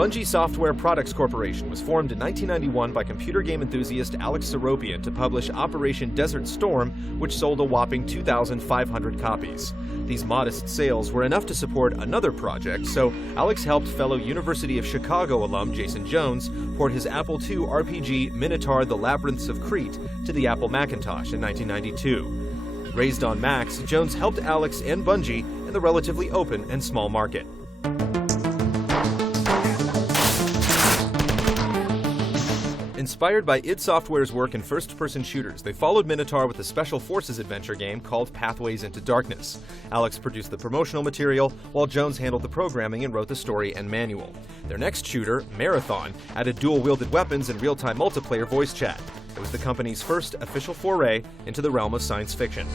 Bungie Software Products Corporation was formed in 1991 by computer game enthusiast Alex Seropian to publish Operation Desert Storm, which sold a whopping 2,500 copies. These modest sales were enough to support another project, so Alex helped fellow University of Chicago alum Jason Jones port his Apple II RPG Minotaur: The Labyrinths of Crete to the Apple Macintosh in 1992. Raised on Macs, Jones helped Alex and Bungie in the relatively open and small market. Inspired by id Software's work in first-person shooters, they followed Minotaur with a Special Forces adventure game called Pathways into Darkness. Alex produced the promotional material, while Jones handled the programming and wrote the story and manual. Their next shooter, Marathon, added dual-wielded weapons and real-time multiplayer voice chat. It was the company's first official foray into the realm of science fiction.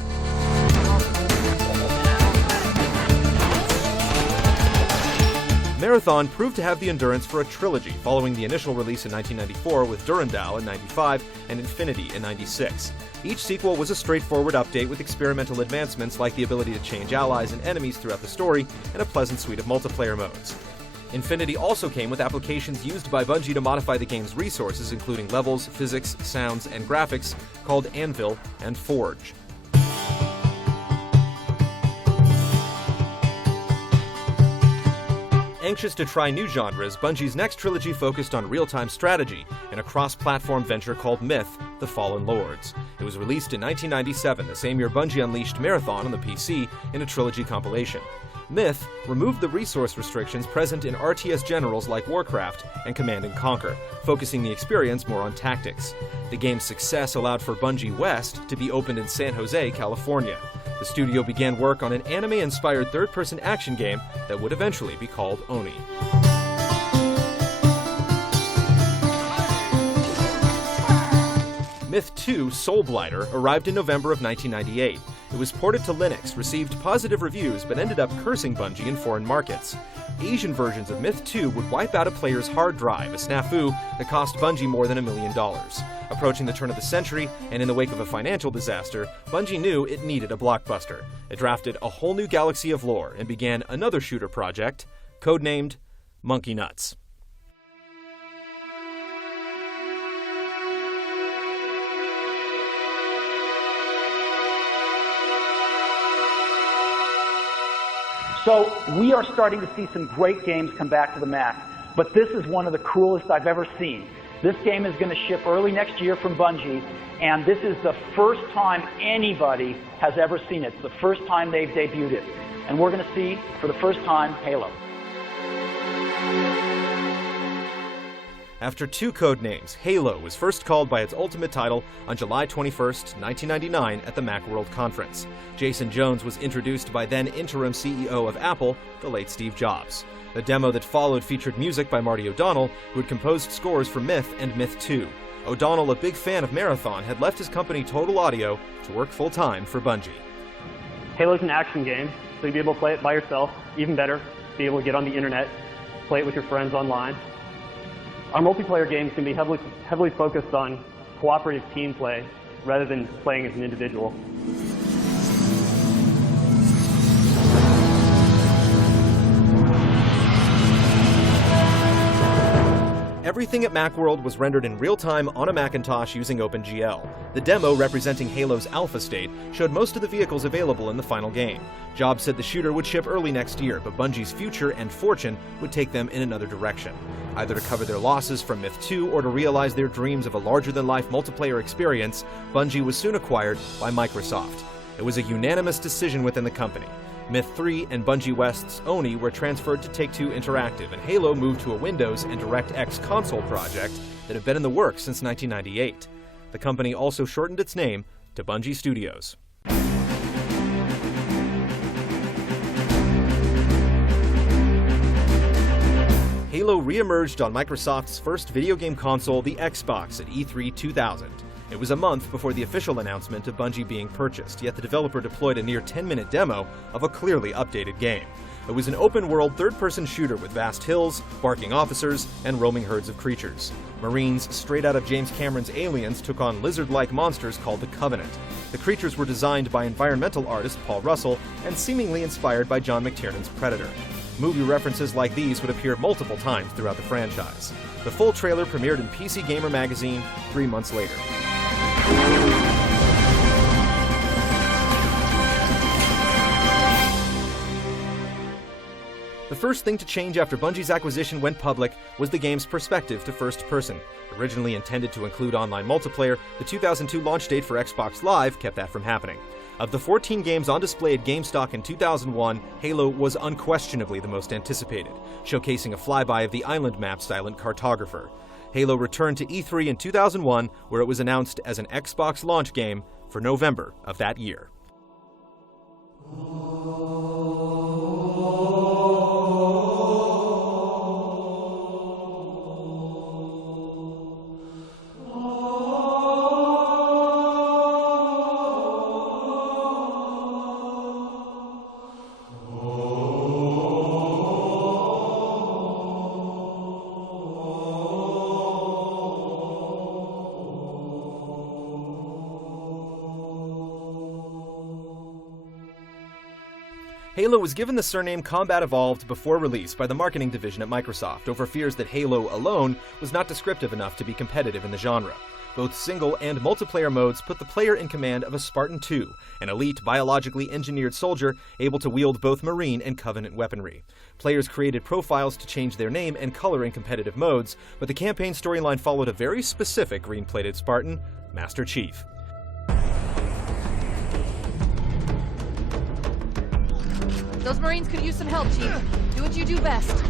Marathon proved to have the endurance for a trilogy, following the initial release in 1994 with Durandal in 95 and Infinity in 96. Each sequel was a straightforward update with experimental advancements like the ability to change allies and enemies throughout the story and a pleasant suite of multiplayer modes. Infinity also came with applications used by Bungie to modify the game's resources, including levels, physics, sounds, and graphics, called Anvil and Forge. Anxious to try new genres, Bungie's next trilogy focused on real-time strategy in a cross-platform venture called Myth: The Fallen Lords. It was released in 1997, the same year Bungie unleashed Marathon on the PC in a trilogy compilation. Myth removed the resource restrictions present in RTS generals like Warcraft and Command & Conquer, focusing the experience more on tactics. The game's success allowed for Bungie West to be opened in San Jose, California. The studio began work on an anime-inspired third-person action game that would eventually be called Oni. Myth 2: Soulblighter arrived in November of 1998. It was ported to Linux, received positive reviews, but ended up cursing Bungie in foreign markets. Asian versions of Myth 2 would wipe out a player's hard drive, a snafu that cost Bungie more than $1 million. Approaching the turn of the century, and in the wake of a financial disaster, Bungie knew it needed a blockbuster. It drafted a whole new galaxy of lore and began another shooter project, codenamed Monkey Nuts. So we are starting to see some great games come back to the Mac, but this is one of the coolest I've ever seen. This game is going to ship early next year from Bungie, and this is the first time anybody has ever seen it. It's the first time they've debuted it. And we're going to see, for the first time, Halo. After two codenames, Halo was first called by its ultimate title on July 21st, 1999 at the Macworld Conference. Jason Jones was introduced by then interim CEO of Apple, the late Steve Jobs. The demo that followed featured music by Marty O'Donnell, who had composed scores for Myth and Myth 2. O'Donnell, a big fan of Marathon, had left his company Total Audio to work full-time for Bungie. Halo's an action game, so you'll be able to play it by yourself, even better, be able to get on the internet, play it with your friends online. Our multiplayer games can be heavily focused on cooperative team play rather than playing as an individual. Everything at Macworld was rendered in real time on a Macintosh using OpenGL. The demo, representing Halo's alpha state, showed most of the vehicles available in the final game. Jobs said the shooter would ship early next year, but Bungie's future and fortune would take them in another direction. Either to cover their losses from Myth 2 or to realize their dreams of a larger-than-life multiplayer experience, Bungie was soon acquired by Microsoft. It was a unanimous decision within the company. Myth 3 and Bungie West's Oni were transferred to Take-Two Interactive, and Halo moved to a Windows and DirectX console project that had been in the works since 1998. The company also shortened its name to Bungie Studios. Halo re-emerged on Microsoft's first video game console, the Xbox, at E3 2000. It was a month before the official announcement of Bungie being purchased, yet the developer deployed a near 10-minute demo of a clearly updated game. It was an open-world third-person shooter with vast hills, barking officers, and roaming herds of creatures. Marines straight out of James Cameron's Aliens took on lizard-like monsters called the Covenant. The creatures were designed by environmental artist Paul Russell and seemingly inspired by John McTiernan's Predator. Movie references like these would appear multiple times throughout the franchise. The full trailer premiered in PC Gamer magazine 3 months later. The first thing to change after Bungie's acquisition went public was the game's perspective to first person. Originally intended to include online multiplayer, the 2002 launch date for Xbox Live kept that from happening. Of the 14 games on display at GameStop in 2001, Halo was unquestionably the most anticipated, showcasing a flyby of the island map silent cartographer. Halo returned to E3 in 2001, where it was announced as an Xbox launch game for November of that year. Halo was given the surname Combat Evolved before release by the marketing division at Microsoft over fears that Halo alone was not descriptive enough to be competitive in the genre. Both single and multiplayer modes put the player in command of a Spartan II, an elite, biologically engineered soldier able to wield both Marine and Covenant weaponry. Players created profiles to change their name and color in competitive modes, but the campaign storyline followed a very specific green-plated Spartan, Master Chief. Those Marines could use some help, Chief. Do what you do best.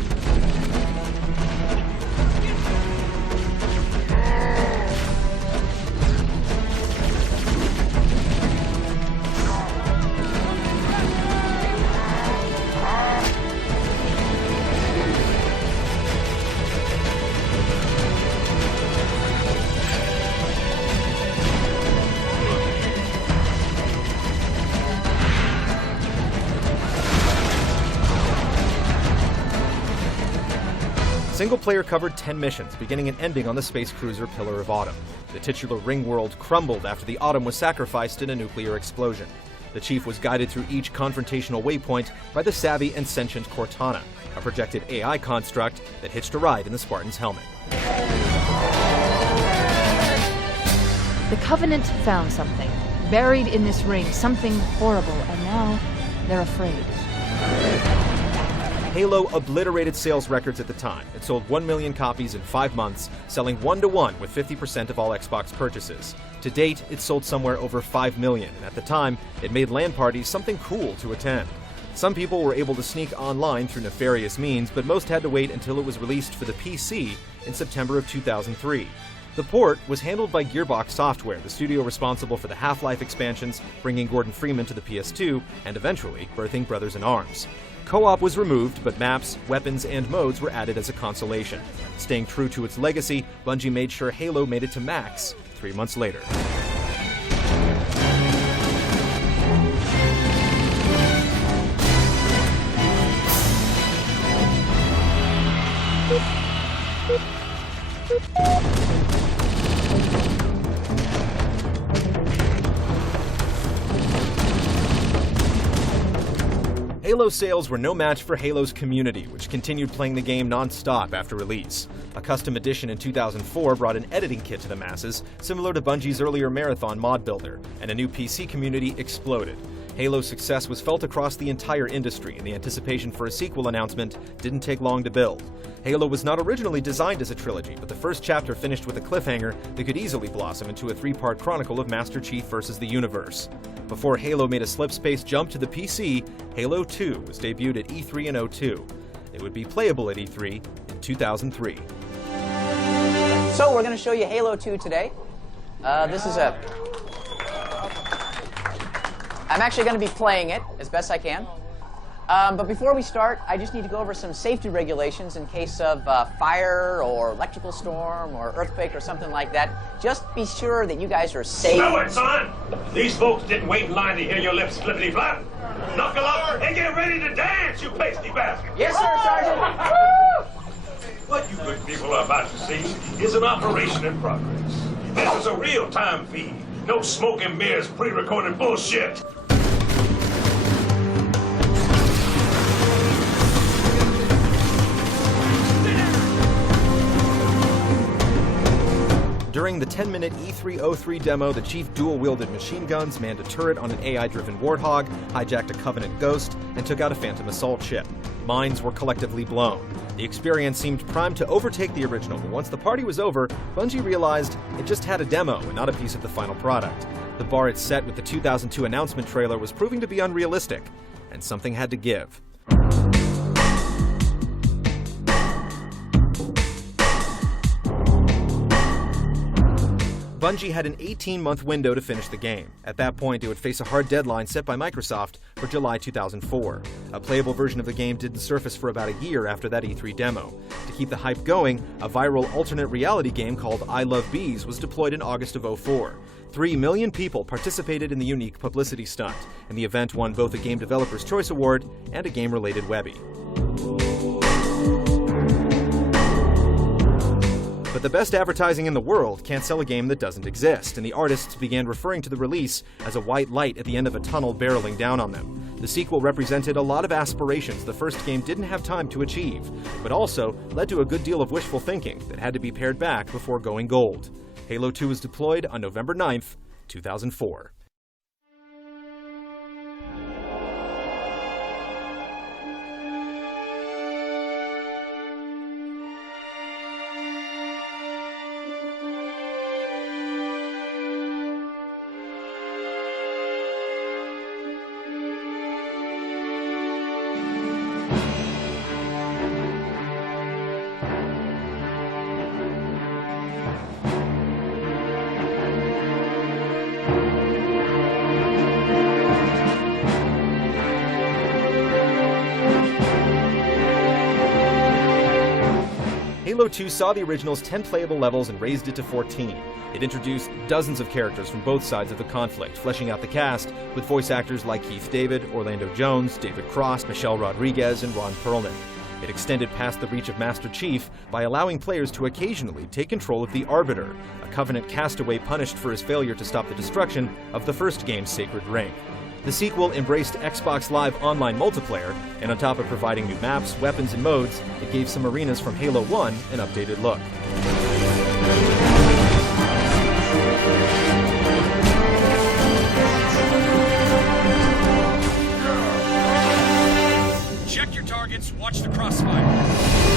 Single player covered 10 missions, beginning and ending on the space cruiser Pillar of Autumn. The titular ring world crumbled after the Autumn was sacrificed in a nuclear explosion. The Chief was guided through each confrontational waypoint by the savvy and sentient Cortana, a projected AI construct that hitched a ride in the Spartan's helmet. The Covenant found something, buried in this ring, something horrible, and now they're afraid. Halo obliterated sales records at the time. It sold 1 million copies in 5 months, selling 1-to-1 with 50% of all Xbox purchases. To date, it sold somewhere over 5 million, and at the time, it made LAN parties something cool to attend. Some people were able to sneak online through nefarious means, but most had to wait until it was released for the PC in September of 2003. The port was handled by Gearbox Software, the studio responsible for the Half-Life expansions, bringing Gordon Freeman to the PS2, and eventually birthing Brothers in Arms. Co-op was removed, but maps, weapons, and modes were added as a consolation. Staying true to its legacy, Bungie made sure Halo made it to Max 3 months later. Halo sales were no match for Halo's community, which continued playing the game non-stop after release. A custom edition in 2004 brought an editing kit to the masses, similar to Bungie's earlier Marathon mod builder, and a new PC community exploded. Halo's success was felt across the entire industry, and the anticipation for a sequel announcement didn't take long to build. Halo was not originally designed as a trilogy, but the first chapter finished with a cliffhanger that could easily blossom into a 3-part chronicle of Master Chief versus the universe. Before Halo made a slipspace jump to the PC, Halo 2 was debuted at E3 in 2002. It would be playable at E3 in 2003. So we're going to show you Halo 2 today. I'm actually going to be playing it as best I can. But before we start, I just need to go over some safety regulations in case of fire or electrical storm or earthquake or something like that. Just be sure that you guys are safe. Smell it, son! These folks didn't wait in line to hear your lips flippity-flap. Knuckle up and get ready to dance, you pasty bastard! Yes, sir, Sergeant. What you good people are about to see is an operation in progress. This is a real-time feed. No smoke and mirrors pre-recorded bullshit. During the 10-minute E303 demo, the Chief dual-wielded machine guns, manned a turret on an AI-driven Warthog, hijacked a Covenant Ghost, and took out a Phantom Assault ship. Minds were collectively blown. The experience seemed primed to overtake the original, but once the party was over, Bungie realized it just had a demo and not a piece of the final product. The bar it set with the 2002 announcement trailer was proving to be unrealistic, and something had to give. Bungie had an 18-month window to finish the game. At that point, it would face a hard deadline set by Microsoft for July 2004. A playable version of the game didn't surface for about a year after that E3 demo. To keep the hype going, a viral alternate reality game called I Love Bees was deployed in August of 2004. 3 million people participated in the unique publicity stunt, and the event won both a Game Developer's Choice Award and a game-related Webby. But the best advertising in the world can't sell a game that doesn't exist, and the artists began referring to the release as a white light at the end of a tunnel barreling down on them. The sequel represented a lot of aspirations the first game didn't have time to achieve, but also led to a good deal of wishful thinking that had to be pared back before going gold. Halo 2 was deployed on November 9th, 2004. Halo 2 saw the original's 10 playable levels and raised it to 14. It introduced dozens of characters from both sides of the conflict, fleshing out the cast with voice actors like Keith David, Orlando Jones, David Cross, Michelle Rodriguez, and Ron Perlman. It extended past the reach of Master Chief by allowing players to occasionally take control of the Arbiter, a Covenant castaway punished for his failure to stop the destruction of the first game's sacred ring. The sequel embraced Xbox Live Online multiplayer, and on top of providing new maps, weapons, and modes, it gave some arenas from Halo 1 an updated look. Check your targets, watch the crossfire.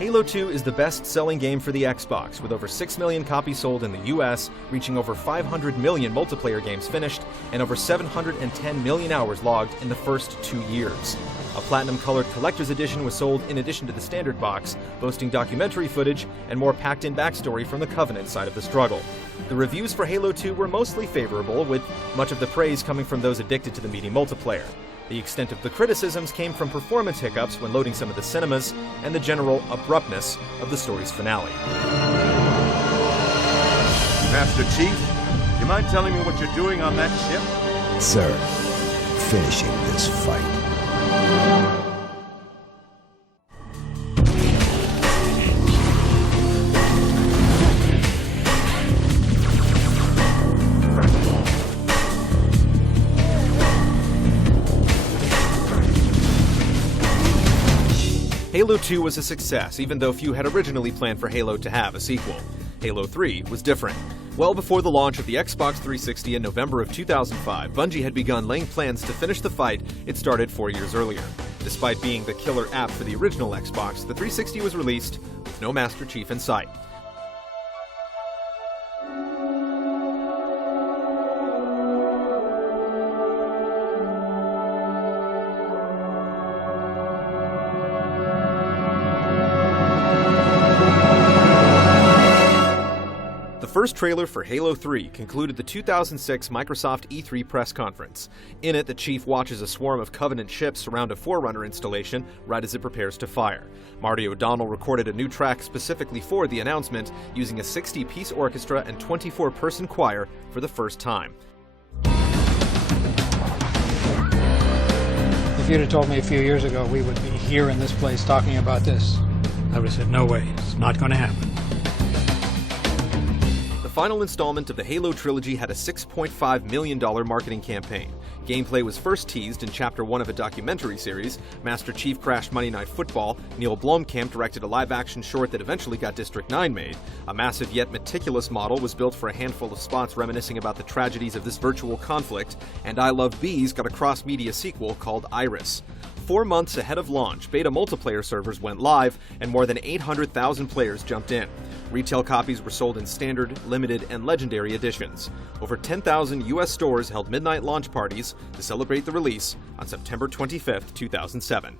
Halo 2 is the best-selling game for the Xbox, with over 6 million copies sold in the US, reaching over 500 million multiplayer games finished, and over 710 million hours logged in the first 2 years. A platinum-colored collector's edition was sold in addition to the standard box, boasting documentary footage and more packed-in backstory from the Covenant side of the struggle. The reviews for Halo 2 were mostly favorable, with much of the praise coming from those addicted to the meaty multiplayer. The extent of the criticisms came from performance hiccups when loading some of the cinemas and the general abruptness of the story's finale. Master Chief, you mind telling me what you're doing on that ship? Sir, finishing this fight. Halo 2 was a success, even though few had originally planned for Halo to have a sequel. Halo 3 was different. Well before the launch of the Xbox 360 in November of 2005, Bungie had begun laying plans to finish the fight it started 4 years earlier. Despite being the killer app for the original Xbox, the 360 was released with no Master Chief in sight. The first trailer for Halo 3 concluded the 2006 Microsoft E3 press conference. In it, the Chief watches a swarm of Covenant ships surround a Forerunner installation right as it prepares to fire. Marty O'Donnell recorded a new track specifically for the announcement, using a 60-piece orchestra and 24-person choir for the first time. If you'd have told me a few years ago we would be here in this place talking about this, I would have said, no way, it's not going to happen. The final installment of the Halo trilogy had a $6.5 million marketing campaign. Gameplay was first teased in Chapter 1 of a documentary series. Master Chief crashed Monday Night Football. Neil Blomkamp directed a live-action short that eventually got District 9 made. A massive yet meticulous model was built for a handful of spots reminiscing about the tragedies of this virtual conflict. And I Love Bees got a cross-media sequel called Iris. 4 months ahead of launch, beta multiplayer servers went live, and more than 800,000 players jumped in. Retail copies were sold in standard, limited, and legendary editions. Over 10,000 US stores held midnight launch parties to celebrate the release on September 25, 2007.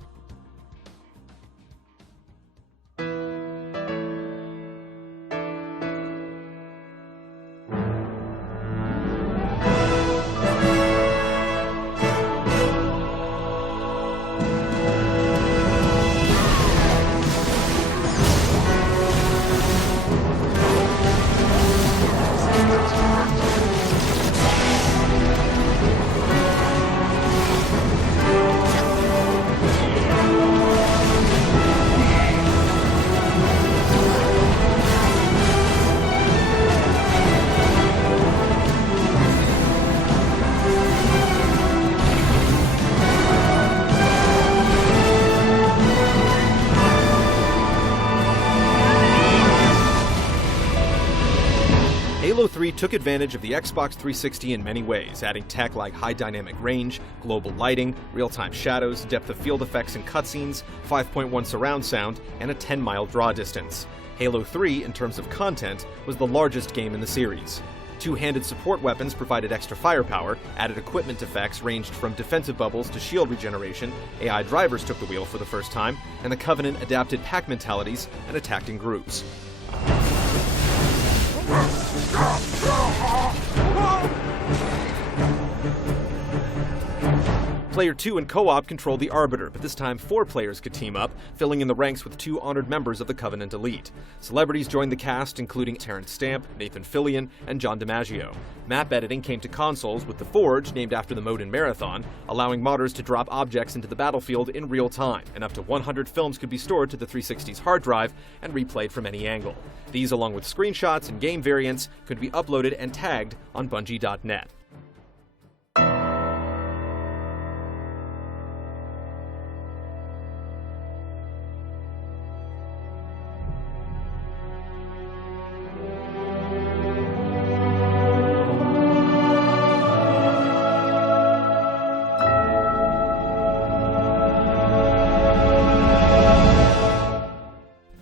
Halo 3 took advantage of the Xbox 360 in many ways, adding tech like high dynamic range, global lighting, real-time shadows, depth of field effects and cutscenes, 5.1 surround sound, and a 10-mile draw distance. Halo 3, in terms of content, was the largest game in the series. Two-handed support weapons provided extra firepower, added equipment effects ranged from defensive bubbles to shield regeneration, AI drivers took the wheel for the first time, and the Covenant adapted pack mentalities and attacked in groups. Player 2 and co-op controlled the Arbiter, but this time 4 players could team up, filling in the ranks with 2 honored members of the Covenant Elite. Celebrities joined the cast, including Terrence Stamp, Nathan Fillion, and John DiMaggio. Map editing came to consoles with the Forge, named after the mode in Marathon, allowing modders to drop objects into the battlefield in real time, and up to 100 films could be stored to the 360's hard drive and replayed from any angle. These, along with screenshots and game variants, could be uploaded and tagged on Bungie.net.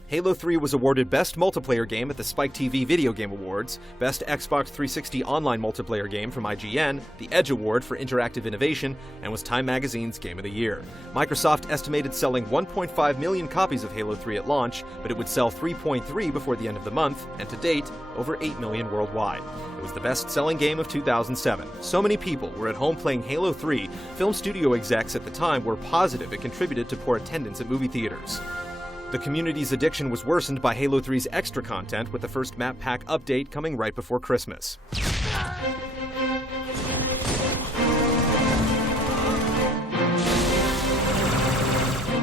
Halo 3 was awarded Best Multiplayer Game at the Spike TV Video Game Awards, Best Xbox 360 Online Multiplayer Game from IGN, the Edge Award for Interactive Innovation, and was Time Magazine's Game of the Year. Microsoft estimated selling 1.5 million copies of Halo 3 at launch, but it would sell 3.3 before the end of the month, and to date, over 8 million worldwide. It was the best-selling game of 2007. So many people were at home playing Halo 3, film studio execs at the time were positive it contributed to poor attendance at movie theaters. The community's addiction was worsened by Halo 3's extra content, with the first map pack update coming right before Christmas.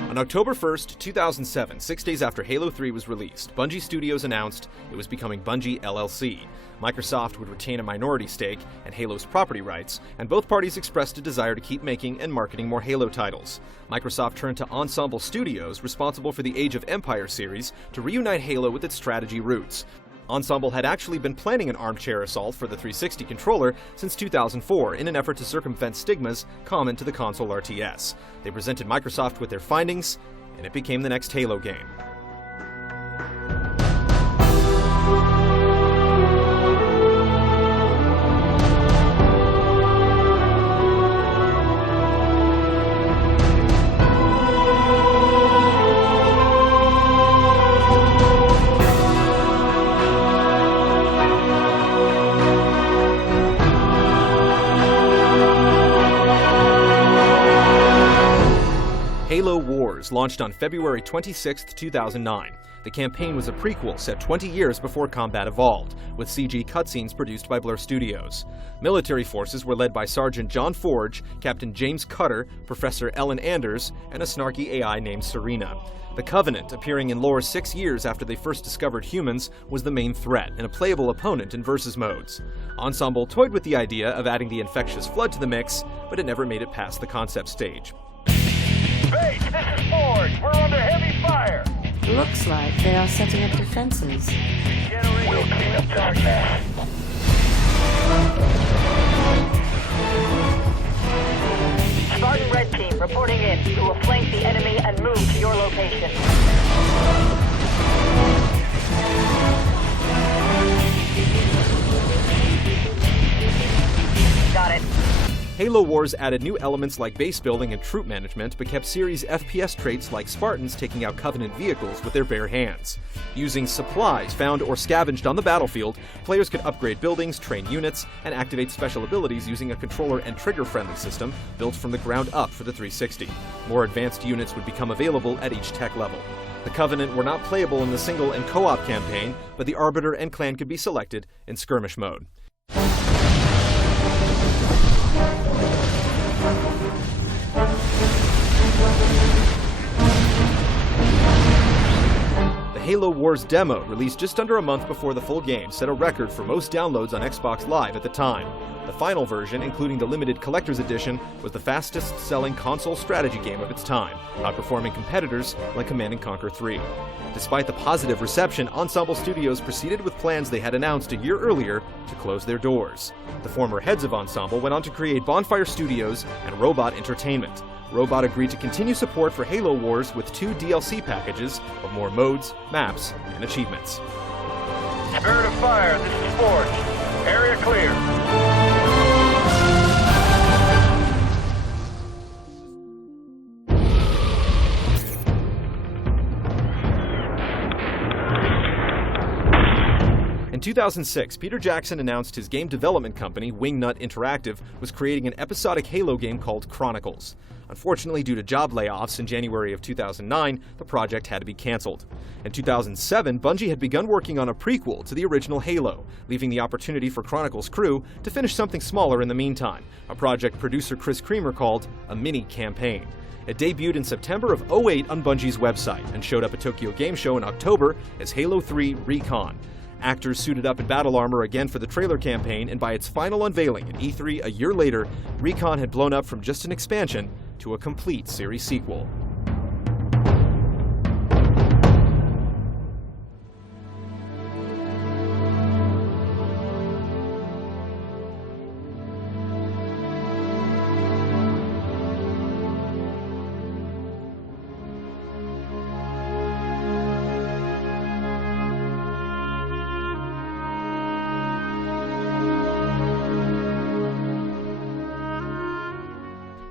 On October 1st, 2007, 6 days after Halo 3 was released, Bungie Studios announced it was becoming Bungie LLC. Microsoft would retain a minority stake and Halo's property rights, and both parties expressed a desire to keep making and marketing more Halo titles. Microsoft turned to Ensemble Studios, responsible for the Age of Empires series, to reunite Halo with its strategy roots. Ensemble had actually been planning an armchair assault for the 360 controller since 2004 in an effort to circumvent stigmas common to the console RTS. They presented Microsoft with their findings, and it became the next Halo game. Halo Wars launched on February 26, 2009. The campaign was a prequel set 20 years before combat evolved, with CG cutscenes produced by Blur Studios. Military forces were led by Sergeant John Forge, Captain James Cutter, Professor Ellen Anders, and a snarky AI named Serena. The Covenant, appearing in lore 6 years after they first discovered humans, was the main threat and a playable opponent in versus modes. Ensemble toyed with the idea of adding the infectious flood to the mix, but it never made it past the concept stage. Base, this is Forge. We're under heavy fire. Looks like they are setting up defenses. We'll clean up darkness. Spartan Red Team reporting in. We will flank the enemy and move to your location. Got it. Halo Wars added new elements like base building and troop management, but kept series FPS traits like Spartans taking out Covenant vehicles with their bare hands. Using supplies found or scavenged on the battlefield, players could upgrade buildings, train units, and activate special abilities using a controller and trigger-friendly system built from the ground up for the 360. More advanced units would become available at each tech level. The Covenant were not playable in the single and co-op campaign, but the Arbiter and Clan could be selected in skirmish mode. The Halo Wars demo, released just under a month before the full game, set a record for most downloads on Xbox Live at the time. The final version, including the limited collector's edition, was the fastest-selling console strategy game of its time, outperforming competitors like Command & Conquer 3. Despite the positive reception, Ensemble Studios proceeded with plans they had announced a year earlier to close their doors. The former heads of Ensemble went on to create Bonfire Studios and Robot Entertainment. Robot agreed to continue support for Halo Wars with 2 DLC packages of more modes, maps, and achievements. Spirit of Fire, this is Forge. Area clear. In 2006, Peter Jackson announced his game development company, Wingnut Interactive, was creating an episodic Halo game called Chronicles. Unfortunately, due to job layoffs in January of 2009, the project had to be cancelled. In 2007, Bungie had begun working on a prequel to the original Halo, leaving the opportunity for Chronicles' crew to finish something smaller in the meantime, a project producer Chris Creamer called a mini-campaign. It debuted in September of 2008 on Bungie's website and showed up at Tokyo Game Show in October as Halo 3 Recon. Actors suited up in battle armor again for the trailer campaign, and by its final unveiling at E3 a year later, Recon had blown up from just an expansion to a complete series sequel.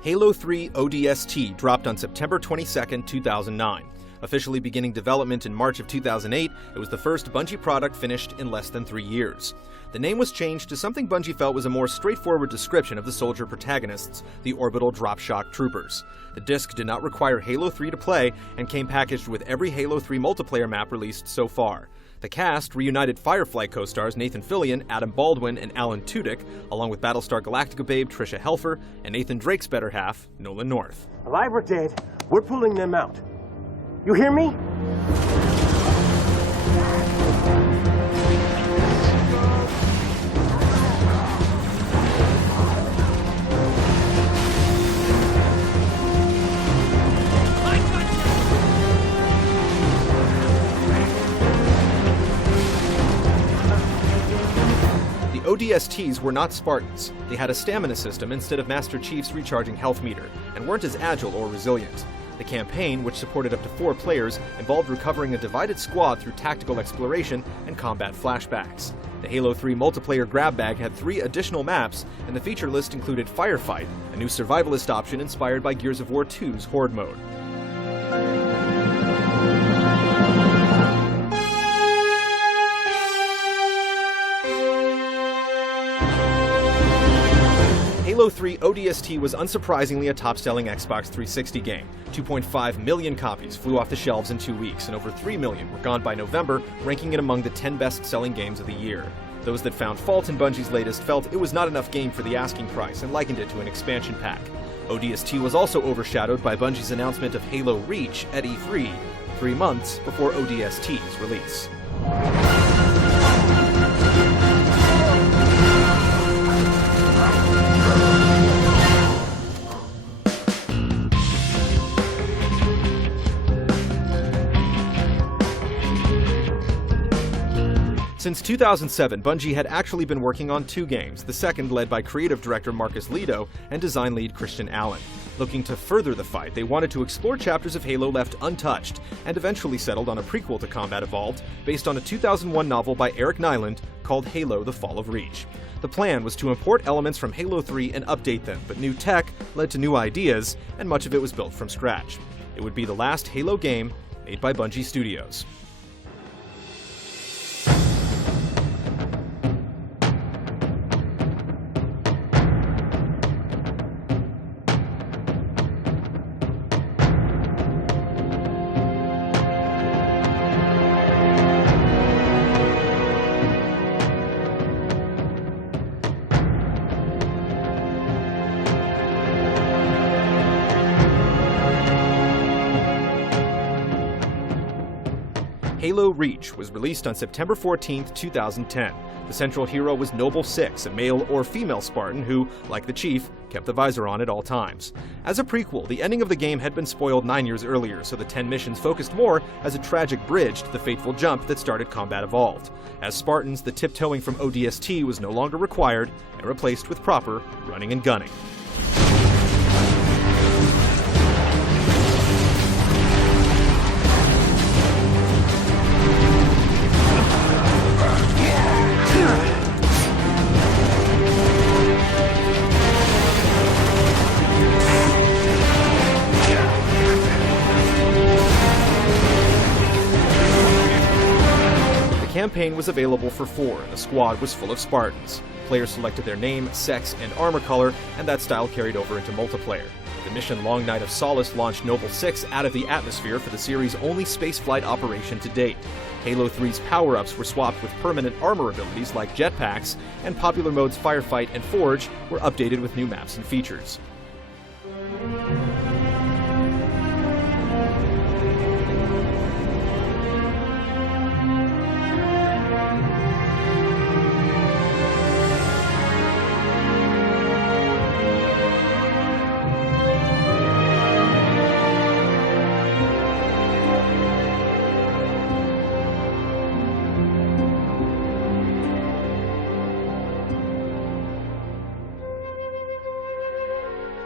Halo 3 ODST dropped on September 22, 2009. Officially beginning development in March of 2008, it was the first Bungie product finished in less than 3 years. The name was changed to something Bungie felt was a more straightforward description of the soldier protagonists, the Orbital Drop Shock Troopers. The disc did not require Halo 3 to play and came packaged with every Halo 3 multiplayer map released so far. The cast reunited Firefly co-stars Nathan Fillion, Adam Baldwin, and Alan Tudyk, along with Battlestar Galactica babe Tricia Helfer, and Nathan Drake's better half, Nolan North. Alive or dead, we're pulling them out. You hear me? ODSTs were not Spartans. They had a stamina system instead of Master Chief's recharging health meter, and weren't as agile or resilient. The campaign, which supported up to 4 players, involved recovering a divided squad through tactical exploration and combat flashbacks. The Halo 3 multiplayer grab bag had 3 additional maps, and the feature list included Firefight, a new survivalist option inspired by Gears of War 2's Horde mode. Halo Halo 3 ODST was unsurprisingly a top-selling Xbox 360 game. 2.5 million copies flew off the shelves in 2 weeks, and over 3 million were gone by November, ranking it among the 10 best-selling games of the year. Those that found fault in Bungie's latest felt it was not enough game for the asking price and likened it to an expansion pack. ODST was also overshadowed by Bungie's announcement of Halo Reach at E3, 3 months before ODST's release. Since 2007, Bungie had actually been working on 2 games, the second led by creative director Marcus Lido and design lead Christian Allen. Looking to further the fight, they wanted to explore chapters of Halo left untouched, and eventually settled on a prequel to Combat Evolved, based on a 2001 novel by Eric Nyland called Halo: The Fall of Reach. The plan was to import elements from Halo 3 and update them, but new tech led to new ideas, and much of it was built from scratch. It would be the last Halo game made by Bungie Studios. Halo Reach was released on September 14, 2010. The central hero was Noble 6, a male or female Spartan who, like the Chief, kept the visor on at all times. As a prequel, the ending of the game had been spoiled 9 years earlier, so the 10 missions focused more as a tragic bridge to the fateful jump that started Combat Evolved. As Spartans, the tiptoeing from ODST was no longer required and replaced with proper running and gunning. The campaign was available for 4, and the squad was full of Spartans. Players selected their name, sex, and armor color, and that style carried over into multiplayer. The mission Long Night of Solace launched Noble 6 out of the atmosphere for the series' only spaceflight operation to date. Halo 3's power-ups were swapped with permanent armor abilities like jetpacks, and popular modes Firefight and Forge were updated with new maps and features.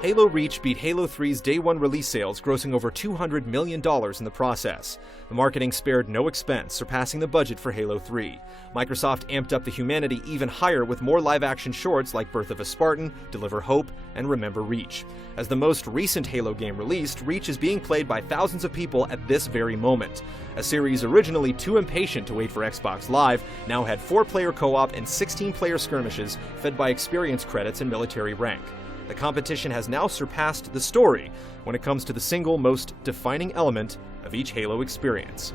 Halo Reach beat Halo 3's Day 1 release sales, grossing over $200 million in the process. The marketing spared no expense, surpassing the budget for Halo 3. Microsoft amped up the humanity even higher with more live-action shorts like Birth of a Spartan, Deliver Hope, and Remember Reach. As the most recent Halo game released, Reach is being played by thousands of people at this very moment. A series originally too impatient to wait for Xbox Live now had 4-player co-op and 16-player skirmishes fed by experience credits and military rank. The competition has now surpassed the story when it comes to the single most defining element of each Halo experience.